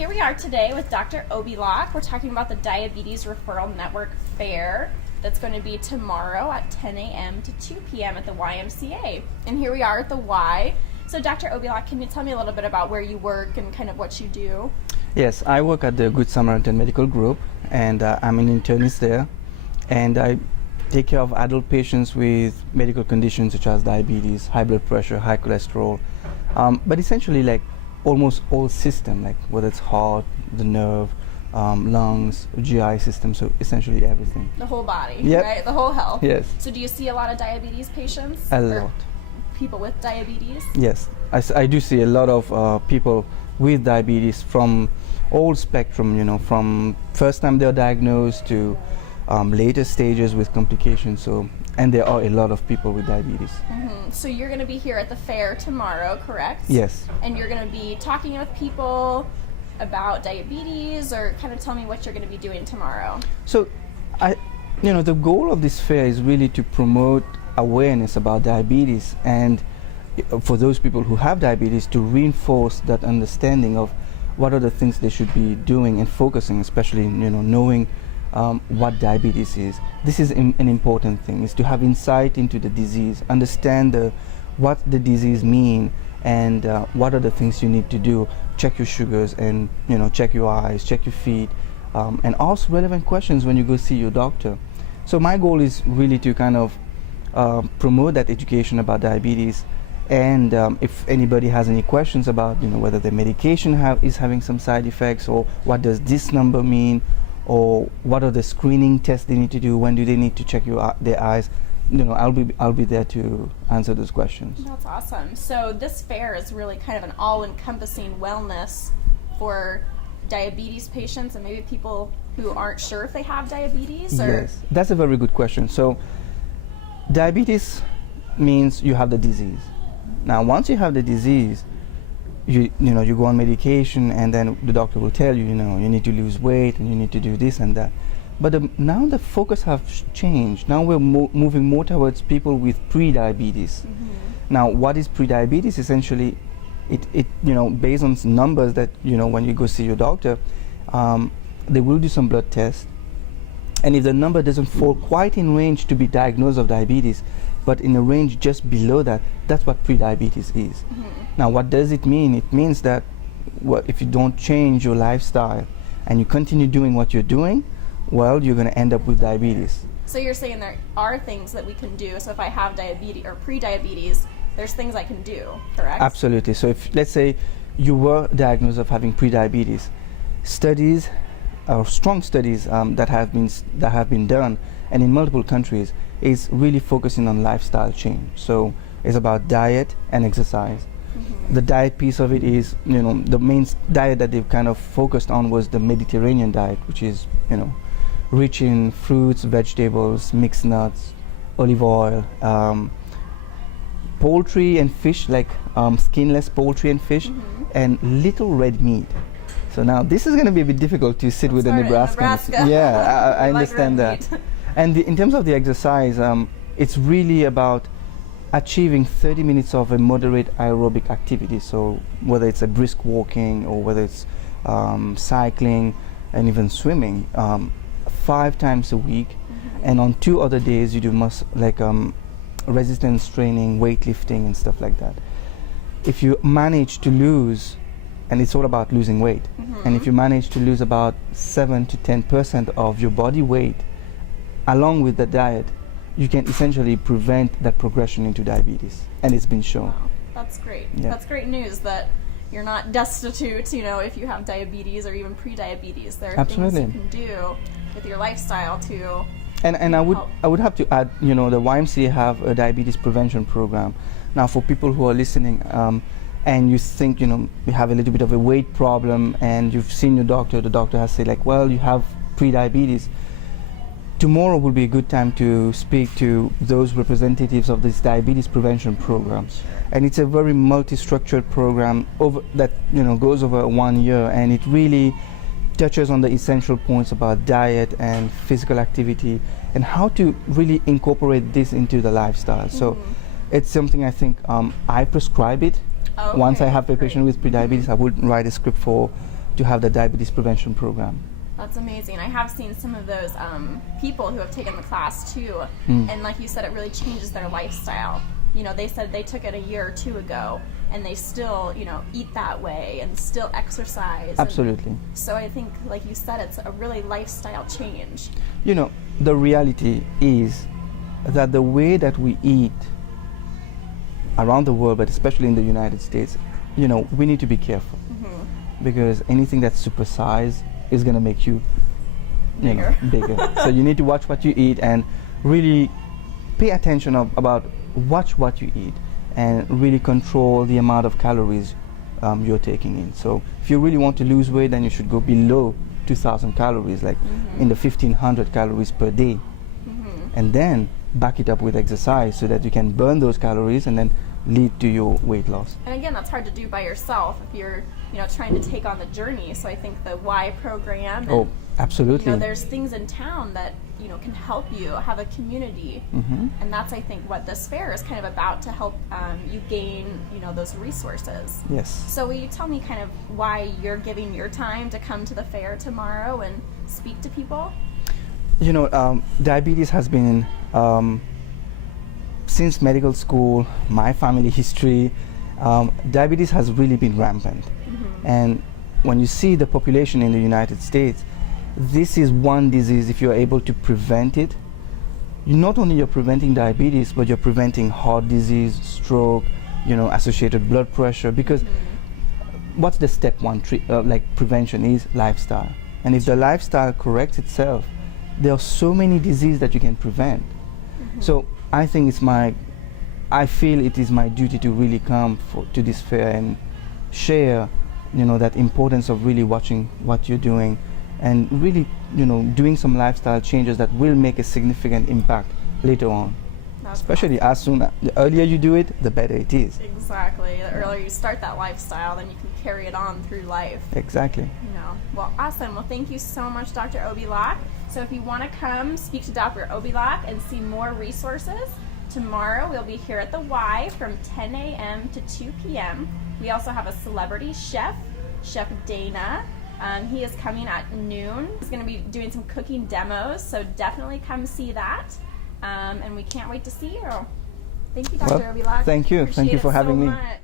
Here we are today with Dr. Aubeelauck. We're talking about the Diabetes Referral Network Fair that's going to be tomorrow at 10 a.m. to 2 p.m. at the YMCA. And here we are at the Y. So Dr. Aubeelauck, can you tell me a little bit about where you work and kind of what you do? Yes, I work at the Good Samaritan Medical Group, and I'm an internist there. And I take care of adult patients with medical conditions such as diabetes, high blood pressure, high cholesterol, but essentially like almost all system, like whether it's heart, the nerve, lungs, GI system, so essentially everything. The whole body, Yep. right? The whole health. Yes. So do you see a lot of diabetes patients? A Or lot. people with diabetes? Yes, I do see a lot of people with diabetes from all spectrum, you know, from first time they're diagnosed to later stages with complications. So, and there are a lot of people with diabetes. Mm-hmm. So you're going to be here at the fair tomorrow, correct? Yes. And you're going to be talking with people about diabetes, or kind of tell me what you're going to be doing tomorrow. So, the goal of this fair is really to promote awareness about diabetes, and for those people who have diabetes, to reinforce that understanding of what are the things they should be doing and focusing, especially knowing what diabetes is. This is an important thing, is to have insight into the disease, understand what the disease mean, and what are the things you need to do. Check your sugars, and check your eyes, check your feet, and ask relevant questions when you go see your doctor. So my goal is really to kind of promote that education about diabetes, and if anybody has any questions about whether the medication is having some side effects, or what does this number mean, or what are the screening tests they need to do, when do they need to check their eyes, I'll be there to answer those questions. That's awesome. So this fair is really kind of an all-encompassing wellness for diabetes patients and maybe people who aren't sure if they have diabetes? Or? Yes, that's a very good question. So diabetes means you have the disease. Now once you have the disease, you go on medication, and then the doctor will tell you, you need to lose weight and you need to do this and that. But now the focus has changed. Now we're moving more towards people with pre-diabetes. Mm-hmm. Now, what is pre-diabetes? Essentially, it based on numbers that when you go see your doctor, they will do some blood tests, and if the number doesn't fall quite in range to be diagnosed of diabetes, but in a range just below that, that's what pre-diabetes is. Mm-hmm. Now, what does it mean? It means that if you don't change your lifestyle and you continue doing what you're doing, well, you're going to end up with diabetes. So you're saying there are things that we can do. So if I have diabetes or pre-diabetes, there's things I can do, correct? Absolutely. So if, let's say, you were diagnosed of having pre-diabetes, studies, or strong studies that have been done, and in multiple countries, is really focusing on lifestyle change. So it's about diet and exercise. Mm-hmm. The diet piece of it is, the main diet that they've kind of focused on was the Mediterranean diet, which is, rich in fruits, vegetables, mixed nuts, olive oil, poultry and fish, like skinless poultry and fish, mm-hmm. and little red meat. So now this is going to be a bit difficult to sit with the Nebraskans. Yeah, I understand that. And in terms of the exercise, it's really about achieving 30 minutes of a moderate aerobic activity. So whether it's a brisk walking, or whether it's cycling and even swimming, 5 times a week. Mm-hmm. And on 2 other days you do resistance training, weightlifting and stuff like that. If you manage to lose, and it's all about losing weight, mm-hmm. and if you manage to lose about 7 to 10% of your body weight along with the diet, you can essentially prevent that progression into diabetes, and it's been shown. Wow, that's great. Yeah. That's great news that you're not destitute, if you have diabetes or even pre-diabetes. There are Absolutely. things you can do with your lifestyle to And I would have to add, the YMCA have a diabetes prevention program. Now, for people who are listening, and you think, you have a little bit of a weight problem, and you've seen your doctor, the doctor has said, well, you have pre-diabetes. Tomorrow will be a good time to speak to those representatives of this diabetes prevention program. And it's a very multi-structured program that goes over 1 year, and it really touches on the essential points about diet and physical activity, and how to really incorporate this into the lifestyle. Mm-hmm. So it's something I think I prescribe it. Okay. Once I have a patient with prediabetes, I would write a script to have the diabetes prevention program. That's amazing. I have seen some of those people who have taken the class too, and like you said, it really changes their lifestyle. You know, they said they took it a year or two ago, and they still, you know, eat that way and still exercise. Absolutely. So I think, like you said, it's a really lifestyle change. You know, the reality is that the way that we eat around the world, but especially in the United States, you know, we need to be careful, because anything that's supersized is going to make you, Bigger. bigger. So you need to watch what you eat and really pay attention about watch what you eat and really control the amount of calories you're taking in. So if you really want to lose weight, then you should go below 2,000 calories, like in the 1,500 calories per day, and then back it up with exercise so that you can burn those calories and then lead to your weight loss. And again, that's hard to do by yourself if you're, you know, trying to take on the journey. So I think the Y program, and, absolutely. you know, there's things in town that, you know, can help you have a community, and that's, I think, what this fair is kind of about, to help you gain, you know, those resources. Yes. So will you tell me kind of why you're giving your time to come to the fair tomorrow and speak to people? You know, diabetes has been, since medical school, my family history, diabetes has really been rampant. And when you see the population in the United States, this is one disease, if you're able to prevent it, not only you're preventing diabetes, but you're preventing heart disease, stroke, you know, associated blood pressure, because what's the step one prevention is lifestyle. And if the lifestyle corrects itself, there are so many diseases that you can prevent. So I think I feel it is my duty to really come to this fair and share, you know, that importance of really watching what you're doing and really, you know, doing some lifestyle changes that will make a significant impact later on. That's Especially the earlier you do it, the better it is. Exactly. The earlier you start that lifestyle, then you can carry it on through life. Exactly. You know. Well, awesome. Well, thank you so much, Dr. Aubeelauck. So if you want to come speak to Dr. Aubeelauck and see more resources, tomorrow we'll be here at the Y from 10 a.m. to 2 p.m. We also have a celebrity chef, Chef Dana. He is coming at noon. He's going to be doing some cooking demos, so definitely come see that. And we can't wait to see you. Thank you, Dr. Aubeelauck. Thank you. Thank you for having me. Much.